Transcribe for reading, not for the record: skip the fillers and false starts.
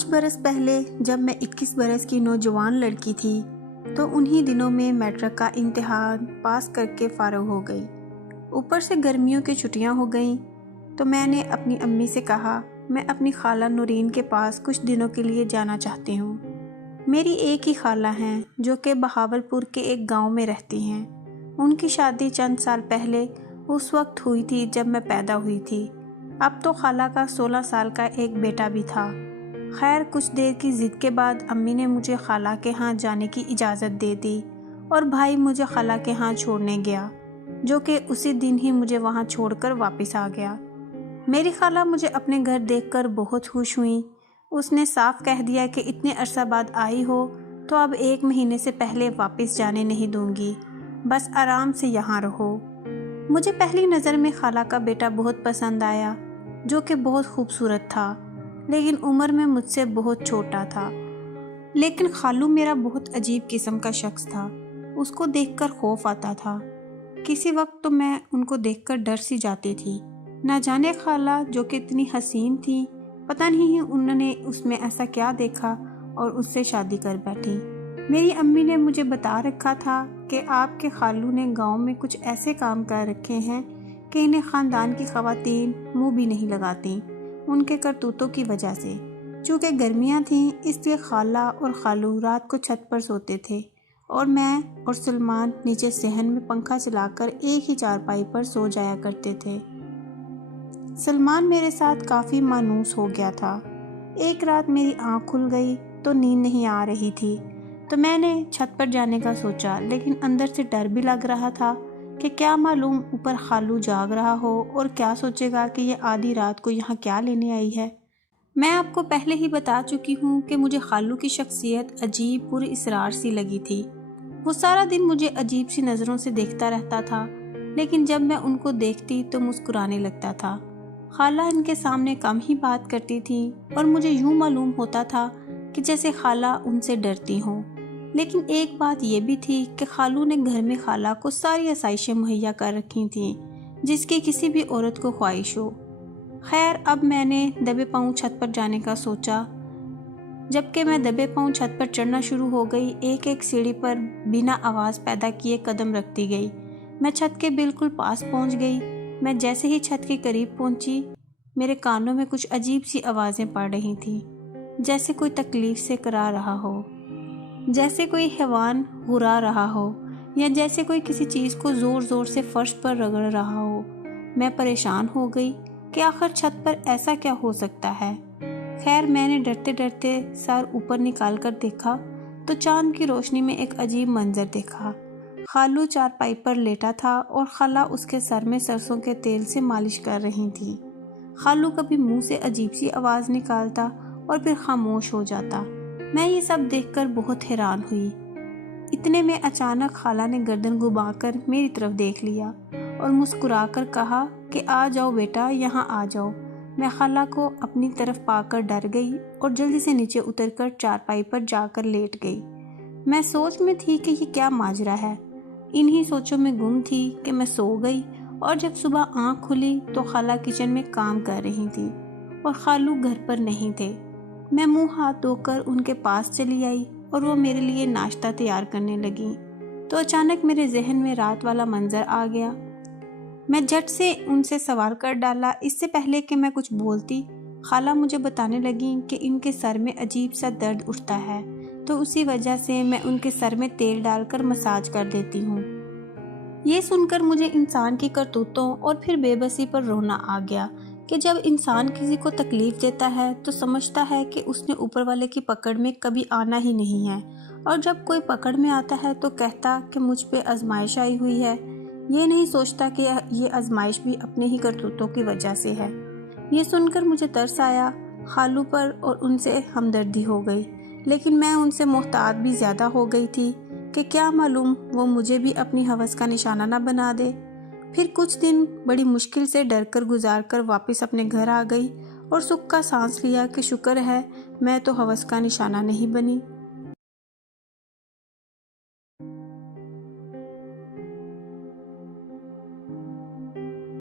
5 برس پہلے جب میں 21 برس کی نوجوان لڑکی تھی تو انہی دنوں میں میٹرک کا امتحان پاس کر کے فارغ ہو گئی۔ اوپر سے گرمیوں کی چھٹیاں ہو گئیں تو میں نے اپنی امی سے کہا میں اپنی خالہ نورین کے پاس کچھ دنوں کے لیے جانا چاہتی ہوں۔ میری ایک ہی خالہ ہیں جو کہ بہاولپور کے ایک گاؤں میں رہتی ہیں۔ ان کی شادی چند سال پہلے اس وقت ہوئی تھی جب میں پیدا ہوئی تھی۔ اب تو خالہ کا 16 سال کا ایک بیٹا بھی تھا۔ خیر کچھ دیر کی ضد کے بعد امی نے مجھے خالہ کے ہاں جانے کی اجازت دے دی اور بھائی مجھے خالہ کے ہاں چھوڑنے گیا، جو کہ اسی دن ہی مجھے وہاں چھوڑ کر واپس آ گیا۔ میری خالہ مجھے اپنے گھر دیکھ کر بہت خوش ہوئیں۔ اس نے صاف کہہ دیا کہ اتنے عرصہ بعد آئی ہو تو اب 1 مہینے سے پہلے واپس جانے نہیں دوں گی، بس آرام سے یہاں رہو۔ مجھے پہلی نظر میں خالہ کا بیٹا بہت پسند آیا، جو کہ بہت خوبصورت تھا لیکن عمر میں مجھ سے بہت چھوٹا تھا۔ لیکن خالو میرا بہت عجیب قسم کا شخص تھا، اس کو دیکھ کر خوف آتا تھا۔ کسی وقت تو میں ان کو دیکھ کر ڈر سی جاتی تھی۔ نہ جانے خالہ جو کہ اتنی حسین تھی، پتہ نہیں انہوں نے اس میں ایسا کیا دیکھا اور اس سے شادی کر بیٹھی۔ میری امی نے مجھے بتا رکھا تھا کہ آپ کے خالو نے گاؤں میں کچھ ایسے کام کر رکھے ہیں کہ انہیں خاندان کی خواتین منہ بھی نہیں لگاتیں ان کے کرتوتوں کی وجہ سے۔ چونکہ گرمیاں تھیں اس لیے خالہ اور خالو رات کو چھت پر سوتے تھے اور میں اور سلمان نیچے صحن میں پنکھا چلا کر ایک ہی چارپائی پر سو جایا کرتے تھے۔ سلمان میرے ساتھ کافی مانوس ہو گیا تھا۔ ایک رات میری آنکھ کھل گئی تو نیند نہیں آ رہی تھی تو میں نے چھت پر جانے کا سوچا، لیکن اندر سے ڈر بھی لگ رہا تھا کہ کیا معلوم اوپر خالو جاگ رہا ہو اور کیا سوچے گا کہ یہ آدھی رات کو یہاں کیا لینے آئی ہے۔ میں آپ کو پہلے ہی بتا چکی ہوں کہ مجھے خالو کی شخصیت عجیب پر اسرار سی لگی تھی۔ وہ سارا دن مجھے عجیب سی نظروں سے دیکھتا رہتا تھا، لیکن جب میں ان کو دیکھتی تو مسکرانے لگتا تھا۔ خالہ ان کے سامنے کم ہی بات کرتی تھی اور مجھے یوں معلوم ہوتا تھا کہ جیسے خالہ ان سے ڈرتی ہوں۔ لیکن ایک بات یہ بھی تھی کہ خالو نے گھر میں خالہ کو ساری آسائشیں مہیا کر رکھی تھیں جس کی کسی بھی عورت کو خواہش ہو۔ خیر اب میں نے دبے پاؤں چھت پر جانے کا سوچا۔ جبکہ میں دبے پاؤں چھت پر چڑھنا شروع ہو گئی، ایک ایک سیڑھی پر بنا آواز پیدا کیے قدم رکھتی گئی۔ میں چھت کے بالکل پاس پہنچ گئی۔ میں جیسے ہی چھت کے قریب پہنچی، میرے کانوں میں کچھ عجیب سی آوازیں پڑ رہی تھیں، جیسے کوئی تکلیف سے کرا رہا ہو، جیسے کوئی حیوان غرا رہا ہو، یا جیسے کوئی کسی چیز کو زور زور سے فرش پر رگڑ رہا ہو۔ میں پریشان ہو گئی کہ آخر چھت پر ایسا کیا ہو سکتا ہے۔ خیر میں نے ڈرتے ڈرتے سر اوپر نکال کر دیکھا تو چاند کی روشنی میں ایک عجیب منظر دیکھا۔ خالو چارپائی پر لیٹا تھا اور خالہ اس کے سر میں سرسوں کے تیل سے مالش کر رہی تھی۔ خالو کبھی منہ سے عجیب سی آواز نکالتا اور پھر خاموش ہو جاتا۔ میں یہ سب دیکھ کر بہت حیران ہوئی۔ اتنے میں اچانک خالہ نے گردن گھما کر میری طرف دیکھ لیا اور مسکرا کر کہا کہ آ جاؤ بیٹا، یہاں آ جاؤ۔ میں خالہ کو اپنی طرف پا کر ڈر گئی اور جلدی سے نیچے اتر کر چارپائی پر جا کر لیٹ گئی۔ میں سوچ میں تھی کہ یہ کیا ماجرا ہے۔ انہی سوچوں میں گم تھی کہ میں سو گئی اور جب صبح آنکھ کھلی تو خالہ کچن میں کام کر رہی تھی اور خالو گھر پر نہیں تھے۔ میں منہ ہاتھ دھو کر ان کے پاس چلی آئی اور وہ میرے لیے ناشتہ تیار کرنے لگیں تو اچانک میرے ذہن میں رات والا منظر آ گیا۔ میں جھٹ سے ان سے سوال کر ڈالا۔ اس سے پہلے کہ میں کچھ بولتی، خالہ مجھے بتانے لگیں کہ ان کے سر میں عجیب سا درد اٹھتا ہے تو اسی وجہ سے میں ان کے سر میں تیل ڈال کر مساج کر دیتی ہوں۔ یہ سن کر مجھے انسان کی کرتوتوں اور پھر بے بسی پر رونا آ گیا کہ جب انسان کسی کو تکلیف دیتا ہے تو سمجھتا ہے کہ اس نے اوپر والے کی پکڑ میں کبھی آنا ہی نہیں ہے، اور جب کوئی پکڑ میں آتا ہے تو کہتا کہ مجھ پہ آزمائش آئی ہوئی ہے۔ یہ نہیں سوچتا کہ یہ آزمائش بھی اپنے ہی کرتوتوں کی وجہ سے ہے۔ یہ سن کر مجھے ترس آیا خالو پر اور ان سے ہمدردی ہو گئی، لیکن میں ان سے محتاط بھی زیادہ ہو گئی تھی کہ کیا معلوم وہ مجھے بھی اپنی ہوس کا نشانہ نہ بنا دے۔ پھر کچھ دن بڑی مشکل سے ڈر کر گزار کر واپس اپنے گھر آ گئی اور سکھ کا سانس لیا کہ شکر ہے میں تو ہوس کا نشانہ نہیں بنی۔